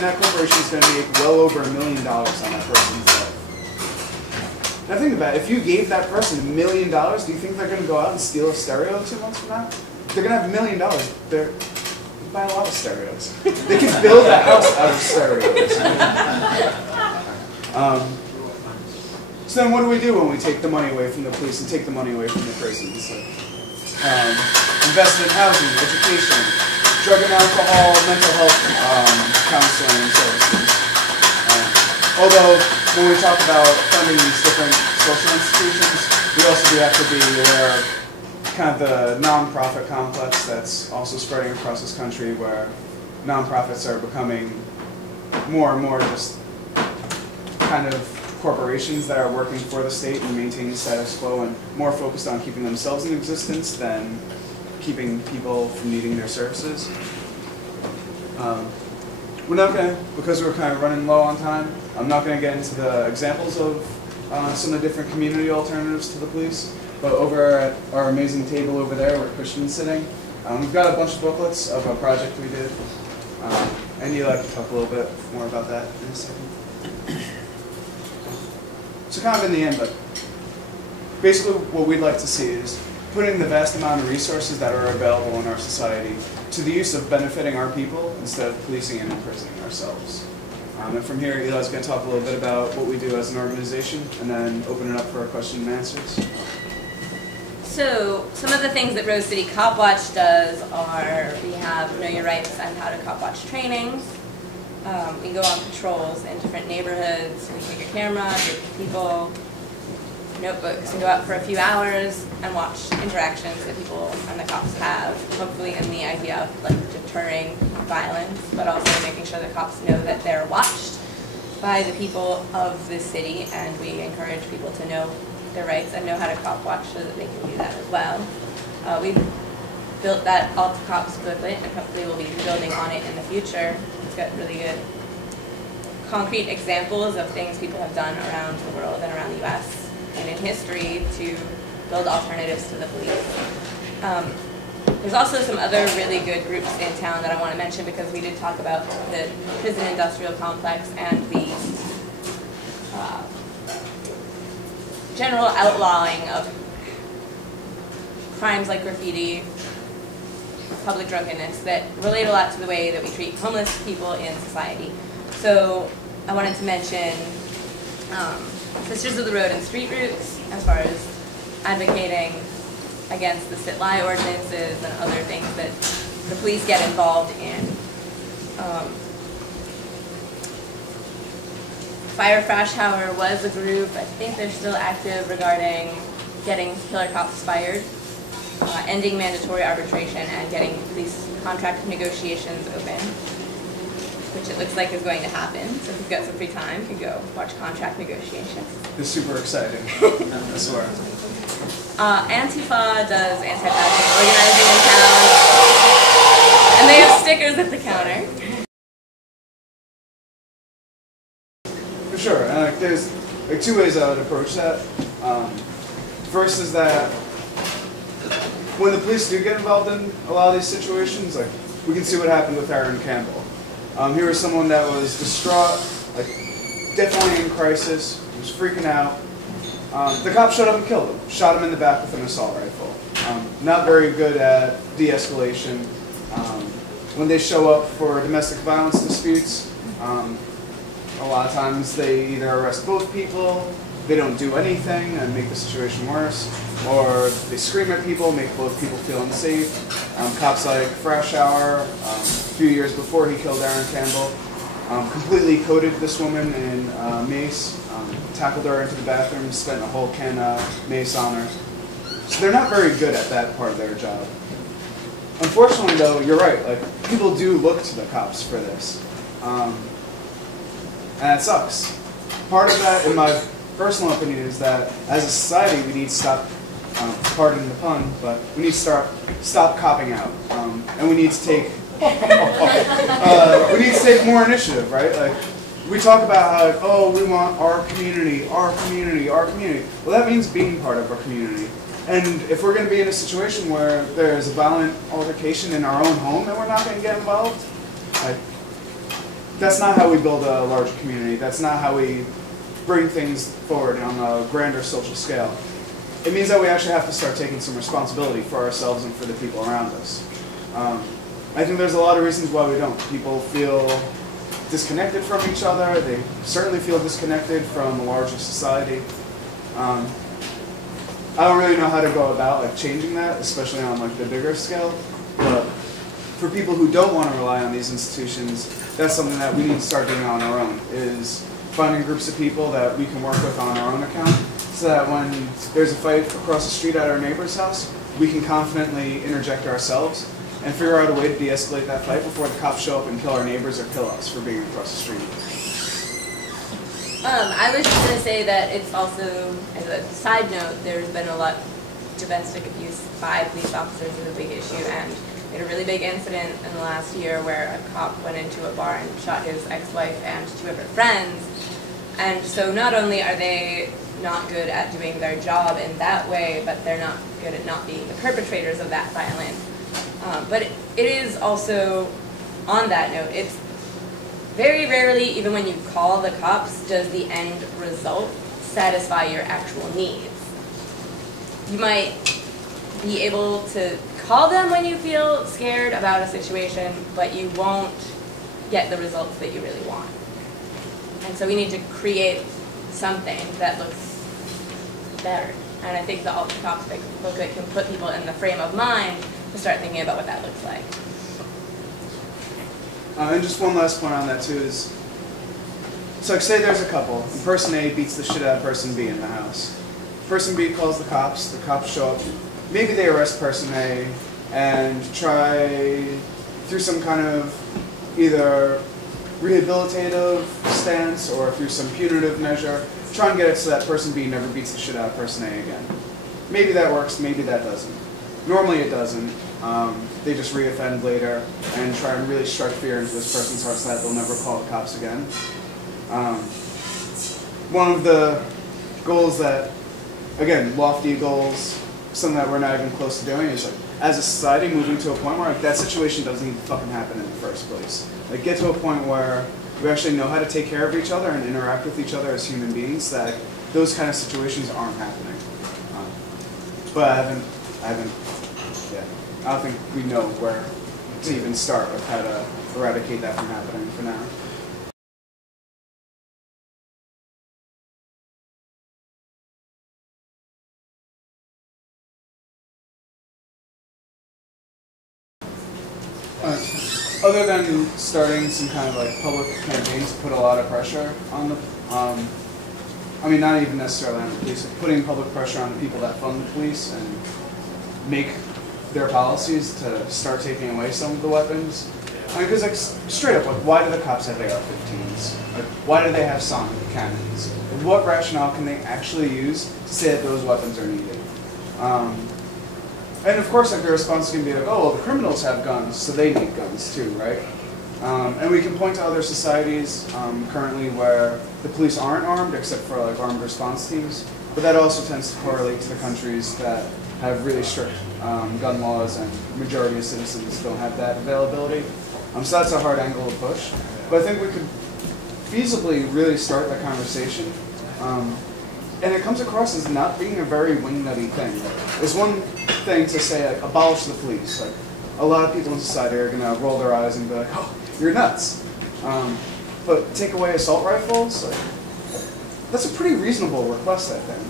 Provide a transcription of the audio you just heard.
and that corporation is going to make well over $1 million on that person's life. Now think about it. If you gave that person $1 million, do you think they're going to go out and steal a stereo 2 months from now? They're going to have $1 million. They're buy a lot of stereos. They can build a house out of stereos. So then what do we do when we take the money away from the police and take the money away from the prisons? Invest in housing, education, drug and alcohol, mental health counseling and services. Although when we talk about funding these different social institutions, we also do have to be aware of kind of the nonprofit complex that's also spreading across this country, where nonprofits are becoming more and more just kind of corporations that are working for the state and maintaining status quo, and more focused on keeping themselves in existence than keeping people from needing their services. We're not going to, because we're kind of running low on time, I'm not going to get into the examples of some of the different community alternatives to the police, but over at our amazing table over there where Christian's sitting, we've got a bunch of booklets of a project we did. And you'd like to talk a little bit more about that in a second. So kind of in the end, but basically what we'd like to see is putting the vast amount of resources that are available in our society to the use of benefiting our people instead of policing and imprisoning ourselves. And from here, Eli's going to talk a little bit about what we do as an organization, and then open it up for question and answers. So some of the things that Rose City Copwatch does are we have Know Your Rights and How to Copwatch trainings. We go on patrols in different neighborhoods. We take a camera, take people, notebooks, and go out for a few hours and watch interactions that people and the cops have, hopefully in the idea of like deterring violence, but also making sure the cops know that they're watched by the people of the city, and we encourage people to know their rights and know how to cop watch so that they can do that as well. We built that All to Cops booklet, and hopefully we'll be building on it in the future. It's got really good concrete examples of things people have done around the world and around the U.S. and in history to build alternatives to the police. There's also some other really good groups in town that I want to mention, because we did talk about the prison industrial complex and the general outlawing of crimes like graffiti, public drunkenness, that relate a lot to the way that we treat homeless people in society. So I wanted to mention Sisters of the Road and Street Roots, as far as advocating against the sit-lie ordinances and other things that the police get involved in. Fire Frashhour was a group, I think they're still active, regarding getting killer cops fired, ending mandatory arbitration, and getting police contract negotiations open, which it looks like is going to happen. So if you've got some free time, you can go watch contract negotiations. It's super exciting, I swear. Antifa does anti-fascist organizing in town, and they have stickers at the counter. For sure, and there's like two ways I would approach that. First is that when the police do get involved in a lot of these situations, like we can see what happened with Aaron Campbell. Here was someone that was distraught, like definitely in crisis, was freaking out. The cop showed up and killed him, shot him in the back with an assault rifle. Not very good at de-escalation. When they show up for domestic violence disputes, a lot of times they either arrest both people, they don't do anything and make the situation worse, or they scream at people, make both people feel unsafe. Cops like Frashhour, a few years before he killed Aaron Campbell, completely coated this woman in mace, tackled her into the bathroom, spent a whole can of mace on her. So they're not very good at that part of their job. Unfortunately though, you're right, like people do look to the cops for this. And it sucks. Part of that, in my personal opinion, is that as a society we need to stop, pardon the pun, but we need to stop copping out. And we need to take more initiative, right? Like, we talk about how, like, oh, we want our community, our community, our community. Well, that means being part of our community. And if we're going to be in a situation where there's a violent altercation in our own home and we're not going to get involved, like, that's not how we build a larger community. That's not how we bring things forward on a grander social scale. It means that we actually have to start taking some responsibility for ourselves and for the people around us. I think there's a lot of reasons why we don't. People feel disconnected from each other. They certainly feel disconnected from a larger society. I don't really know how to go about like changing that, especially on like the bigger scale. But for people who don't want to rely on these institutions, that's something that we need to start doing on our own, is finding groups of people that we can work with on our own account, so that when there's a fight across the street at our neighbor's house, we can confidently interject ourselves and figure out a way to de-escalate that fight before the cops show up and kill our neighbors or kill us for being across the street. I was just going to say that it's also, as a side note, there's been a lot of domestic abuse by police officers is a big issue, and we had a really big incident in the last year where a cop went into a bar and shot his ex-wife and two of her friends. And so not only are they not good at doing their job in that way, but they're not good at not being the perpetrators of that violence. But it is also, on that note, it's very rarely, even when you call the cops, does the end result satisfy your actual needs. You might be able to call them when you feel scared about a situation, but you won't get the results that you really want. And so we need to create something that looks better. And I think the Alt Cops booklet can put people in the frame of mind to start thinking about what that looks like. And just one last point on that too is, so like say there's a couple, and person A beats the shit out of person B in the house. Person B calls the cops show up, maybe they arrest person A and try, through some kind of either rehabilitative stance or through some punitive measure, try and get it so that person B never beats the shit out of person A again. Maybe that works, maybe that doesn't. Normally it doesn't. They just reoffend later and try and really strike fear into this person's heart so that they'll never call the cops again. One of the goals that, again, lofty goals, something that we're not even close to doing, is like, as a society moving to a point where like, that situation doesn't even fucking happen in the first place. Like get to a point where we actually know how to take care of each other and interact with each other as human beings, that those kind of situations aren't happening. But I don't think we know where to even start with how to eradicate that from happening for now. Other than starting some kind of like public campaigns to put a lot of pressure on the, I mean not even necessarily on the police, but putting public pressure on the people that fund the police and make their policies to start taking away some of the weapons. I mean, because like straight up, like why do the cops have AR-15s? Like why do they have sonic cannons? Like, what rationale can they actually use to say that those weapons are needed? And of course, like the response is going to be like, oh, well, the criminals have guns, so they need guns too, right? And we can point to other societies currently where the police aren't armed, except for like armed response teams. But that also tends to correlate to the countries that have really strict gun laws, and the majority of citizens don't have that availability. So that's a hard angle to push. But I think we could feasibly really start that conversation. And it comes across as not being a very wingnutty thing. There's one thing to say, like, abolish the police. Like, a lot of people in society are going to roll their eyes and be like, oh, you're nuts. But take away assault rifles, like, that's a pretty reasonable request, I think.